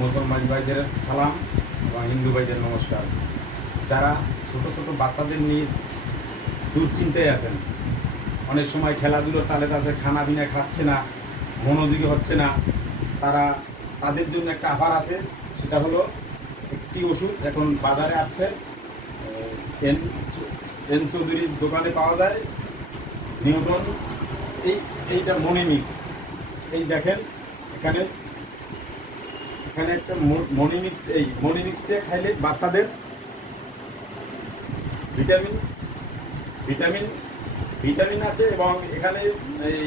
মুসলমান ভাইদের সালাম এবং হিন্দু ভাইদের নমস্কার। যারা ছোট ছোট বাচ্চাদের নিয়ে দুশ্চিন্তায় আছেন, অনেক সময় খেলাধুলোর তালে তালে খানা পিনা খাচ্ছে না, মনোযোগী হচ্ছে না, তারা তাদের জন্য একটা আফার আছে, সেটা হলো একটি ওষুধ এখন বাজারে আসছে এন এন চৌধুরীর দোকানে পাওয়া যায় নিউটন এই, এইটা মনিমিক্স এই দেখেন, এখানে এখানে একটা মনিমিক্স এই মনিমিক্সটা খাইলে বাচ্চাদের ভিটামিন ভিটামিন ভিটামিন আছে এবং এখানে এই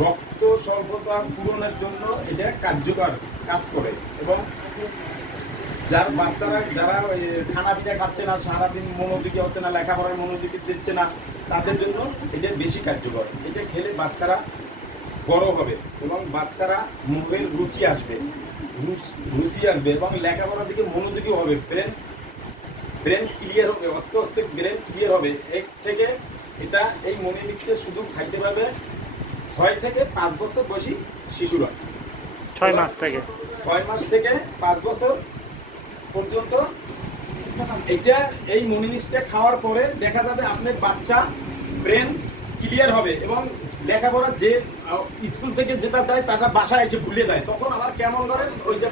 রক্ত স্বল্পতা পূরণের জন্য এটা কার্যকর কাজ করে এবং যার বাচ্চারা, যারা খানা পিনা খাচ্ছে না, সারাদিন মনোযোগী হচ্ছে না, লেখাপড়ায় মনোযোগী দিচ্ছে না, তাদের জন্য এটা বেশি কার্যকর। এটা খেলে বাচ্চারা বড় হবে এবং বাচ্চারা মুখের রুচি আসবে রুচ- আসবে এবং লেখাপড়ার দিকে মনোযোগী হবে। ব্রেন ব্রেন ক্লিয়ার হবে আস্তে আস্তে ব্রেন ক্লিয়ার হবে। এক থেকে এটা এই মনিমিক্সটা শুধু খাইতে পারবে ছয় থেকে পাঁচ বছর বয়সী শিশুরা। ছয় মাস থেকে। ছয় মাস থেকে পাঁচ বছর পর্যন্ত। এটা এই মনিনিসটা খাওয়ার পরে দেখা যাবে আপনার বাচ্চা ব্রেন ক্লিয়ার হবে এবং লেখাপড়া যে স্কুল থেকে যেটা দেয় তাটা বাসায় এসে ভুলে যায়। তখন আবার কেমন করেন ওই যে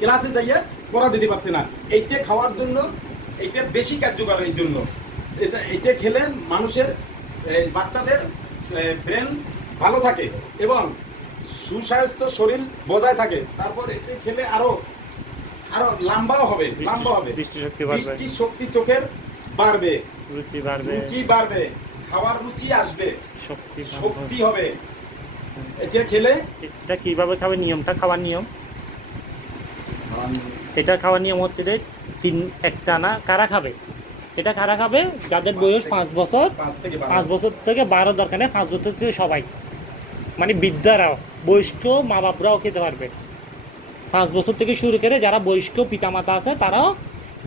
ক্লাসে যাইয়া পড়া দিতে পারছে না। এইটা খাওয়ার জন্য এইটা বেশি কার্যকর এই জন্য। এটা এটা খেলে মানুষের বাচ্চাদের ব্রেন ভালো থাকে এবং সুস্বাস্থ্য শরীর বজায় থাকে। তারপর এটা খেলে আরও আরও লম্বাও হবে লম্বা হবে। দৃষ্টিশক্তি। দৃষ্টি শক্তি চোখের বাড়বে। রুচি বাড়বে। রুচি বাড়বে। খাওয়ার রুচি আসবে শক্তি শক্তি হবে। এটা খেলে? এটা কীভাবে খাবে? নিয়মটা খাওয়ার নিয়ম? এটা খাওয়ার নিয়ম হচ্ছে যে তিন একটা না কারা খাবে? এটা কারা খাবে? যাদের বয়স পাঁচ বছর পাঁচ পাঁচ বছর থেকে বারো দরকার নেই পাঁচ বছর থেকে সবাই। মানে বিদ্যারাও বয়স্ক মা বাপরাও খেতে পারবে। পাঁচ বছর থেকে শুরু করে যারা বয়স্ক পিতামাতা আছে তারাও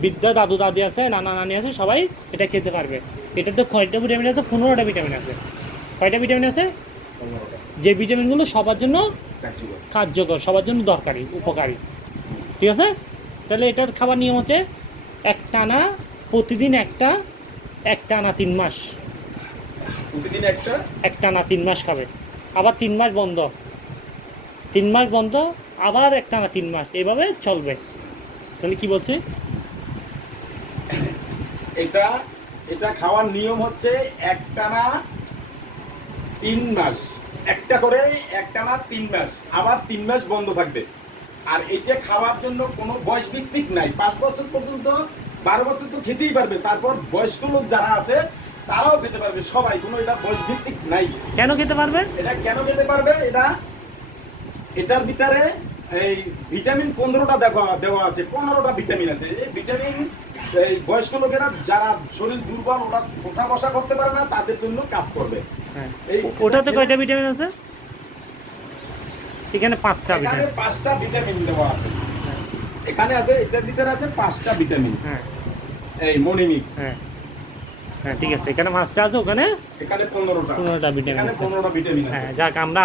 বিদ্যা দাদু দাদি আছে নানা নানি আছে সবাই এটা খেতে পারবে। এটাতে কয়টা ভিটামিন আছে? পনেরোটা ভিটামিন আছে। কয়টা ভিটামিন আছে? যে ভিটামিনগুলো সবার জন্য কার্যকর। সবার জন্য দরকারি উপকারী। ঠিক আছে? তাহলে এটার খাবার নিয়ম হচ্ছে এক টানা প্রতিদিন একটা এক টানা তিন মাস। প্রতিদিন একটা? একটানা তিন মাস খাবে। আবার তিন মাস বন্ধ। তিন মাস বন্ধ আবার একটানা তিন মাস। এভাবে চলবে। তাহলে কি বলছি? এটা এটা খাওয়ার নিয়ম হচ্ছে একটানা তিন মাস। একটা করে একটানা তিন মাস। আবার তিন মাস বন্ধ থাকবে। আর এটা খাওয়ার জন্য কোনো বয়স ভিত্তিক নাই। পাঁচ বছর পর্যন্ত বারো বছর তো খেতেই পারবে। তারপর বয়স্ক লোক যারা আছে তারাও খেতে পারবে। সবাই কোনো এটা বয়স ভিত্তিক নাই। কেন খেতে পারবে? এটা কেন খেতে পারবে? এটা এটার ভিতরে এই ভিটামিন পনেরোটা দেওয়া দেওয়া আছে। পনেরোটা ভিটামিন আছে। এই ভিটামিন এই বয়স্ক লোকেরা যারা শরীর দুর্বল ওরা ওঠা বসা করতে পারে না তাদের জন্য কাজ করবে। হ্যাঁ। এই ওটাতে কয়টা ভিটামিন আছে? এখানে পাঁচটা ভিটামিন। পাঁচটা ভিটামিন দেওয়া আছে। এখানে আছে এটার ভিতরে আছে পাঁচটা ভিটামিন। হ্যাঁ। এই মনিমিক্স হ্যাঁ। হ্যাঁ ঠিক আছে। এখানে পাঁচটা আছে ওখানে এখানে পনেরোটা। পনেরোটা ভিটামিন পনেরোটা ভিটামিন হ্যাঁ যাক আমরা